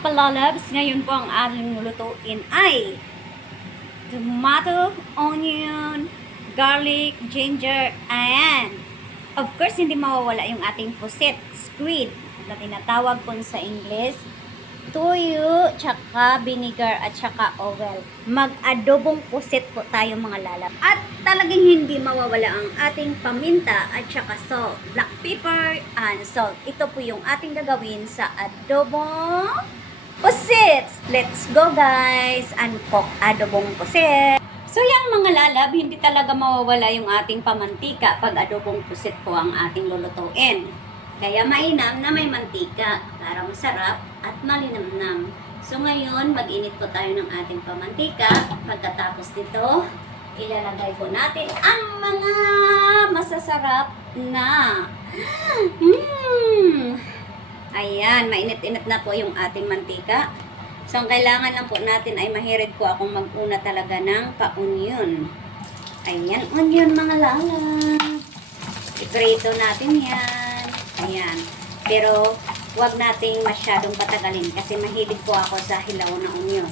mga palalabs, ngayon po ang ating lulutuin ay tomato, onion, garlic, ginger, and of course, hindi mawawala yung ating puset, squid, na tinatawag po sa English, tuyo, tsaka vinegar, at tsaka oil. Mag-adobong puset po tayo mga lalab. At talagang hindi mawawala ang ating paminta at tsaka salt, black pepper, and salt. Ito po yung ating gagawin sa adobong puset. Let's go guys! And cook adobong puset. So yan mga lalab, hindi talaga mawawala yung ating pamantika pag adobong puset po ang ating lulutuin. Kaya mainam na may mantika para masarap at malinamnam. So ngayon, mag-init po tayo ng ating pamantika. Pagkatapos dito, ilalagay po natin ang mga masasarap na Ayan, mainit-init na po yung ating mantika. So, ang kailangan lang po natin ay mahilig po akong mag-una talaga ng pa-onion. Ayan, onion mga lalab. Iprito natin yan. Ayan. Pero, huwag nating masyadong patagalin kasi mahilig po ako sa hilaw na onion.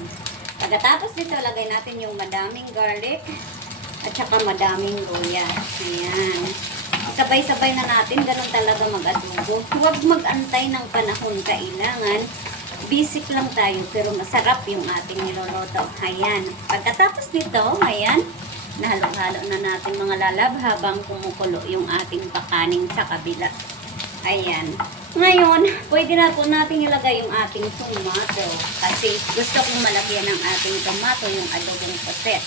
Pagkatapos nito, lagay natin yung madaming garlic at saka madaming luya. Ayan. Sabay-sabay na natin, ganun talaga mag-adobo. Huwag mag-antay ng panahon, kailangan. Basic lang tayo, pero masarap yung ating niloloto. Ayan. Pagkatapos nito, ayan, nahalo-halo na natin mga lalab habang kumukulo yung ating pakaning sa kabila. Ayan. Ngayon, pwede na po natin ilagay yung ating tomato. Kasi gusto kong malagyan ng ating tomato yung adobong puset.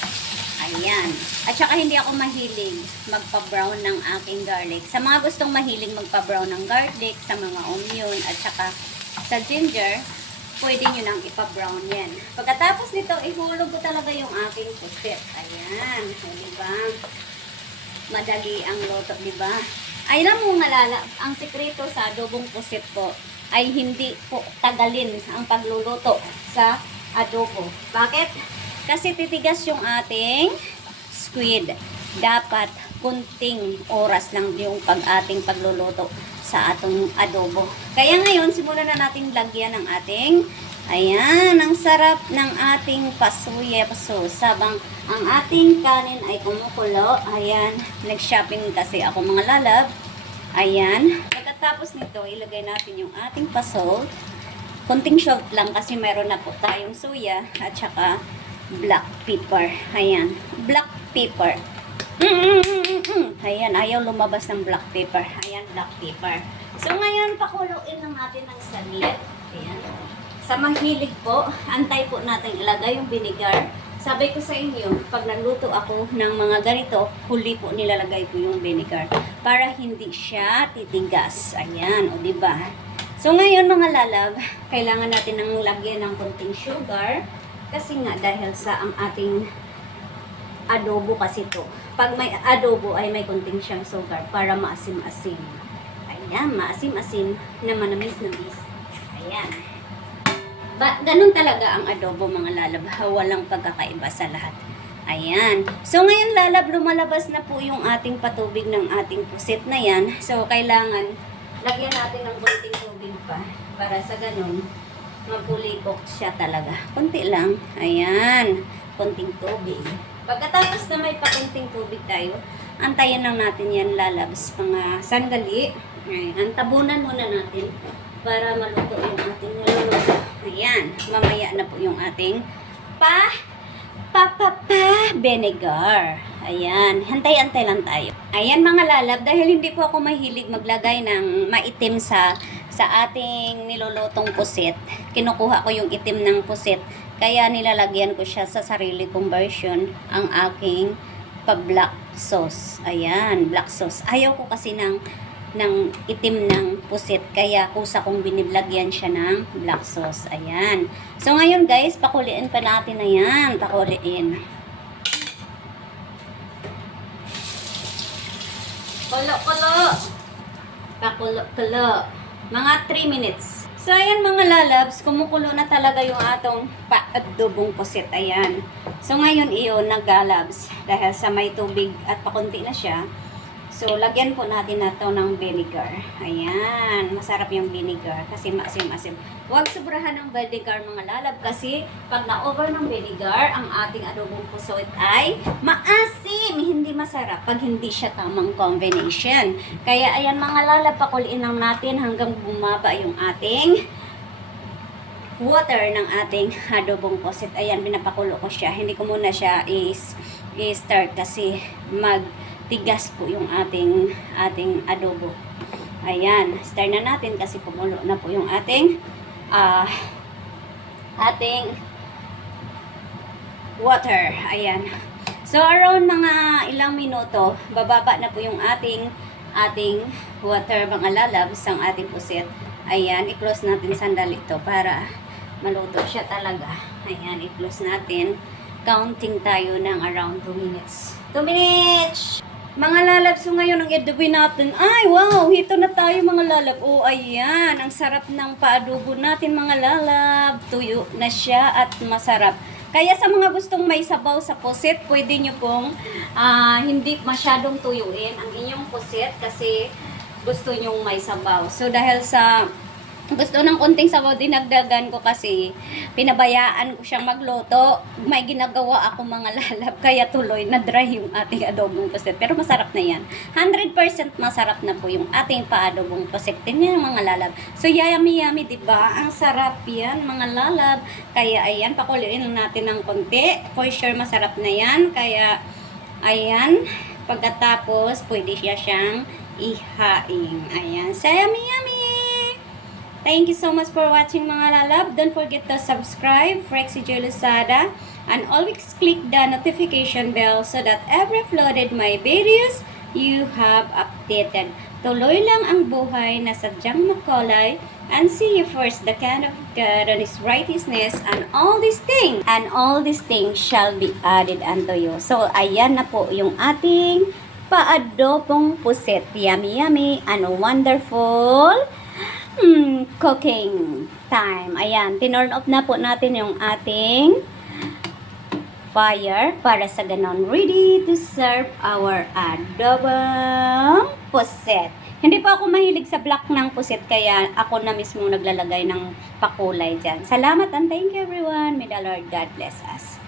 Ayan. At saka hindi ako mahilig magpa-brown ng aking garlic. Sa mga gustong mahilig magpa-brown ng garlic, sa mga onion, at saka sa ginger, pwede nyo nang ipa-brown yan. Pagkatapos nito, ihulog ko talaga yung aking puset. Ayan. O, diba? Madali ang loto, diba? Ay, alam mo nga lala, ang sikreto sa adobong puset po ay hindi po tagalin ang pagluluto sa adobo. Bakit? Kasi titigas yung ating squid. Dapat kunting oras lang yung ating pagluluto sa atong adobo. Kaya ngayon, simulan na natin lagyan ng ating, ayan, ang sarap ng ating pasuye sauce. Sabang ang ating kanin ay kumukulo. Ayan, nag-shopping kasi ako mga lalab. Ayan. Pagkatapos nito, ilagay natin yung ating pasol. Kunting salt lang kasi meron na po tayong suya at saka black pepper. Ayan. Black pepper. Ayan. Ayaw lumabas ng black pepper. Ayan, black pepper. So, ngayon, pakuluin lang natin ng saglit. Ayan. Sa mahilig po, antay po natin ilagay yung vinegar. Sabi ko sa inyo, pag nagluto ako ng mga ganito, huli po nilalagay ko yung vinegar para hindi siya titigas. Ayan, o diba? So ngayon mga lalab, kailangan natin ng lagyan ng konting sugar kasi nga dahil sa ang ating adobo kasi to. Pag may adobo ay may konting siyang sugar para maasim-asim. Ayan, maasim-asim na manamis-namis. Ayan. Ganun talaga ang adobo mga lalab. Walang pagkakaiba sa lahat. Ayan. So ngayon lalab, lumalabas na po yung ating patubig ng ating pusit na yan. So kailangan lagyan natin ng konting tubig pa. Para sa ganun, mapulikok siya talaga. Konti lang. Ayan. Konting tubig. Pagkatapos na may pakunting tubig tayo, antayin lang natin yan lalabs. Mga sandali. Ayan. Tabunan muna natin para maluto yung ating niluluto. Ayan, mamaya na po yung ating vinegar. Ayan, hantay-antay lang tayo. Ayan mga lalab, dahil hindi po ako mahilig maglagay ng maitim sa ating nilulutong pusit, kinukuha ko yung itim ng pusit, kaya nilalagyan ko siya sa sarili kong version, ang aking pa-black sauce. Ayan, black sauce. Ayaw ko kasi ng itim ng pusit. Kaya kusa kong binilagyan siya ng black sauce. Ayan. So, ngayon guys, pakuliin pa natin na yan. Pakuliin. Kulo-kulo. Pakulo-kulo. Mga 3 minutes. So, ayan mga lalabs, kumukulo na talaga yung atong pa-adobong pusit. Ayan. So, ngayon iyon, naggalabs. Dahil sa may tubig at pakunti na siya. So, lagyan po natin na to ng vinegar. Ayan. Masarap yung vinegar kasi maasim-asim. Huwag sobrahan ng vinegar mga lalab kasi pag na-over ng vinegar, ang ating adobong pusit ay maasim. Hindi masarap pag hindi siya tamang combination. Kaya ayan mga lalab, pakuliin lang natin hanggang bumaba yung ating water ng ating adobong pusit. Ayan, pinapakulo ko siya. Hindi ko muna siya i-start kasi magtigas po yung ating adobo. Ayan, start na natin kasi kumulo na po yung ating water. Ayan. So, around mga ilang minuto, bababa na po yung ating water mga lalabs ang ating pusit. Ayan, i-close natin sandali ito para maluto siya talaga. Ayan, i-close natin. Counting tayo ng around 2 minutes. 2 minutes! Mga lalab, so ngayon ang adobo natin. Ay, wow! Hito na tayo mga lalab. Oh, ayan. Ang sarap ng paadobo natin mga lalab. Tuyo na siya at masarap. Kaya sa mga gustong may sabaw sa pusit, pwede nyo pong hindi masyadong tuyuin ang inyong pusit kasi gusto nyong may sabaw. So, dahil sa gusto ng konting sabaw, dinagdagan ko kasi pinabayaan ko siyang magluto. May ginagawa ako mga lalab, kaya tuloy na dry yung ating adobong pusit. Pero masarap na yan. 100% masarap na po yung ating paadobong pusit. Tingnan mga lalab. So, yummy, diba? Ang sarap yan mga lalab. Kaya, ayan, pakuliin natin ng konti. For sure, masarap na yan. Kaya, ayan, pagkatapos, pwede siyang ihaing. Ayan, so yummy! Thank you so much for watching mga lalab. Don't forget to subscribe, Frexy Joy Lozada, and always click the notification bell so that every uploaded my videos you have updated. Tuloy lang ang buhay na sadyang makulay, and see you first the kind of God on His righteousness, and all these things shall be added unto you. So, ayan na po yung ating paadobong pusit. Yummy and wonderful cooking time. Ayan, tinurn off na po natin yung ating fire para sa ganon ready to serve our adobong pusit. Hindi po ako mahilig sa black ng pusit kaya ako na mismo naglalagay ng pakulay dyan. Salamat and thank you everyone. May the Lord God bless us.